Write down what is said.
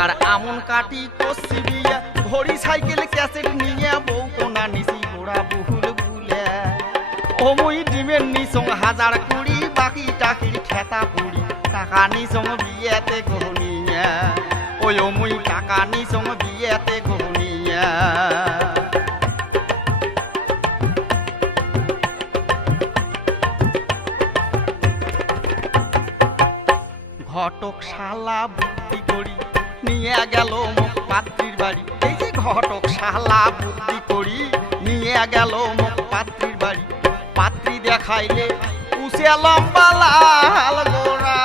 এবার আমন কাটি কষি বিয়ে ঘড়ি সাইকেল ক্যাসেট নিয়ে বউ কোনা নিশি ঘোড়া বহুল বুলে অমুই ডিমের নিসং হাজার কুড়ি বাকি টাকির খেতা পুড়ি টাকা নিসং বিয়েতে গহনিয়া ওই অমুই টাকা নিসং বিয়েতে গহনিয়া ঘটক শালা বুদ্ধি করি নিয়ে গেল মুখ পাত্রীর বাড়ি এই যে ঘটক শালা বুদ্ধি করি নিয়ে গেল মুখ পাত্রীর বাড়ি পাত্রী দেখাইলে উসে লম্বা লাল গোড়া